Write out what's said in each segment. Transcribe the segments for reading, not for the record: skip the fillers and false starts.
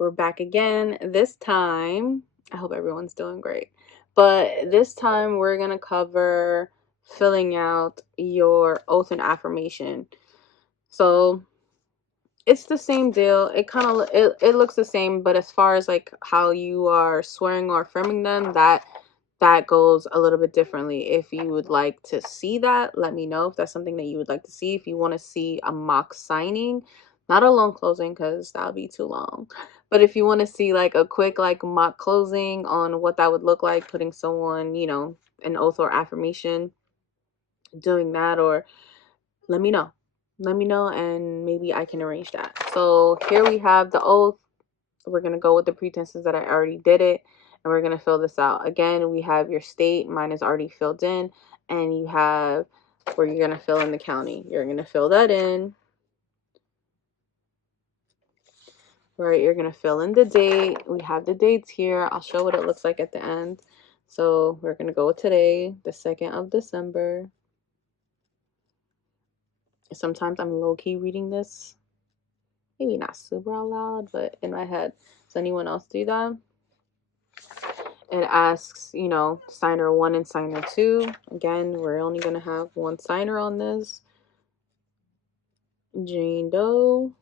We're back again. This time, I hope everyone's doing great. But this time we're going to cover filling out your oath and affirmation. So, it's the same deal. It looks the same, but as far as like how you are swearing or affirming them, that goes a little bit differently. If you would like to see that, let me know if that's something that you would like to see. If you want to see a mock signing, not a loan closing because that'll be too long. But if you want to see like a quick like mock closing on what that would look like, putting someone, an oath or affirmation, doing that, or let me know. Let me know and maybe I can arrange that. So here we have the oath. We're going to go with the pretenses that I already did it. And we're going to fill this out. Again, we have your state. Mine is already filled in. And you have where you're going to fill in the county. You're going to fill that in. Right, you're going to fill in the date. We have the dates here. I'll show what it looks like at the end. So we're going to go with today, the 2nd of December. Sometimes I'm low-key reading this. Maybe not super out loud, but in my head. Does anyone else do that? It asks, signer 1 and signer 2. Again, we're only going to have one signer on this. Jane Doe.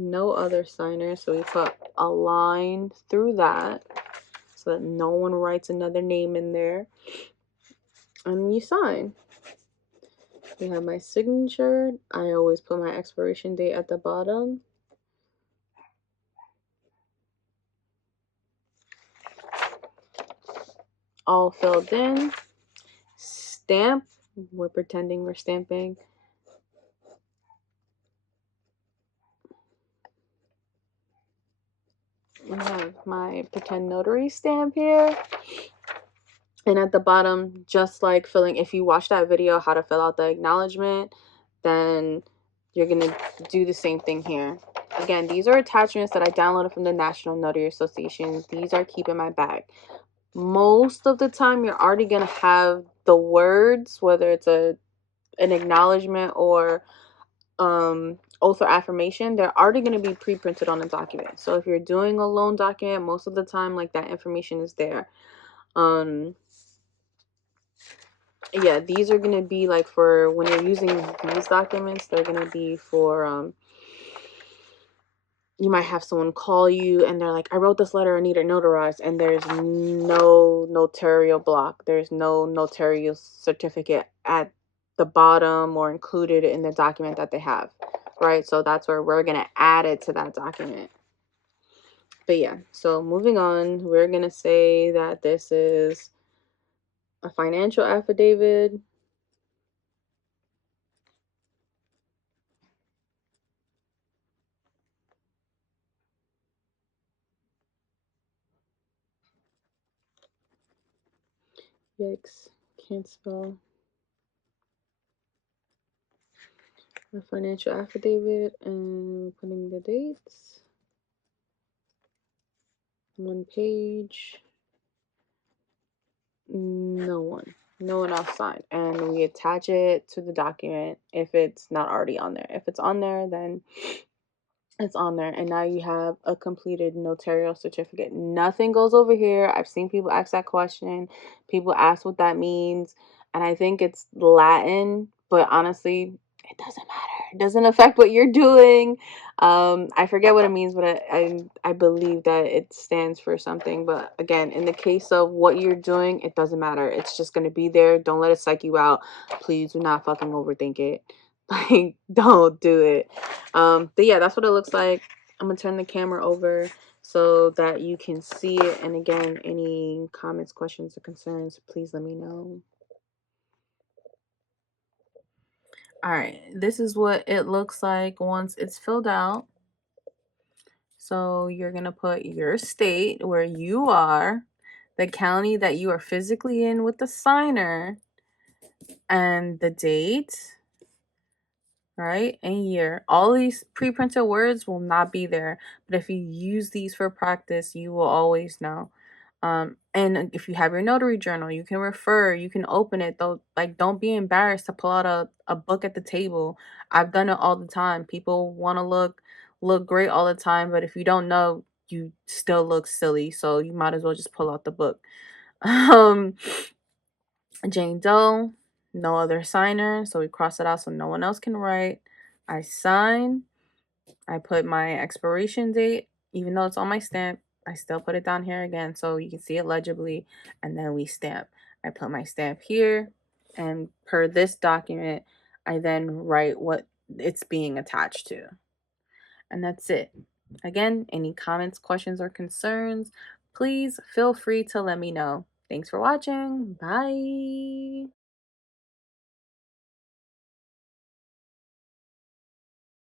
No other signer. So we put a line through that so that no one writes another name in there. And you sign. We have my signature. I always put my expiration date at the bottom. All filled in. Stamp. We're pretending we're stamping. I have my pretend notary stamp here. And at the bottom, just like if you watch that video, how to fill out the acknowledgement, then you're going to do the same thing here. Again, these are attachments that I downloaded from the National Notary Association. These are keep in my bag. Most of the time, you're already going to have the words, whether it's an acknowledgement or oath or affirmation, they're already going to be pre-printed on the document. So if you're doing a loan document, most of the time, like, that information is there. Yeah, these are going to be like for when you're using these documents, they're going to be for you might have someone call you and they're like, I wrote this letter, I need it notarized, and there's no notarial block, there's no notarial certificate at the bottom or included in the document that they have, right? So that's where we're going to add it to that document. But yeah, so moving on, we're going to say that this is a financial affidavit. Yikes, can't spell. A financial affidavit and putting the dates. One page. No one else signed. And we attach it to the document if it's not already on there. If it's on there, then it's on there. And now you have a completed notarial certificate. Nothing goes over here. I've seen people ask that question. People ask what that means. And I think it's Latin, but honestly, it doesn't matter. It doesn't affect what you're doing. I forget what it means, but I believe that it stands for something. But again, in the case of what you're doing, it doesn't matter. It's just going to be there. Don't let it psych you out. Please do not fucking overthink it. Like, don't do it. But yeah, that's what it looks like. I'm gonna turn the camera over so that you can see it. And again, any comments, questions, or concerns, please let me know. All right, this is what it looks like once it's filled out. So you're gonna put your state where you are, the county that you are physically in with the signer, and the date, right, and year. All these pre-printed words will not be there, but if you use these for practice, you will always know. And if you have your notary journal, you can refer, you can open it though. Like, don't be embarrassed to pull out a book at the table. I've done it all the time. People want to look look great all the time, but if you don't know, you still look silly. So you might as well just pull out the book. Um, Jane Doe, no other signer. So we cross it out so no one else can write. I sign. I put my expiration date, even though it's on my stamp. I still put it down here again so you can see it legibly, and then we stamp. I put my stamp here, and per this document, I then write what it's being attached to. And that's it. Again, any comments, questions, or concerns, please feel free to let me know. Thanks for watching. Bye.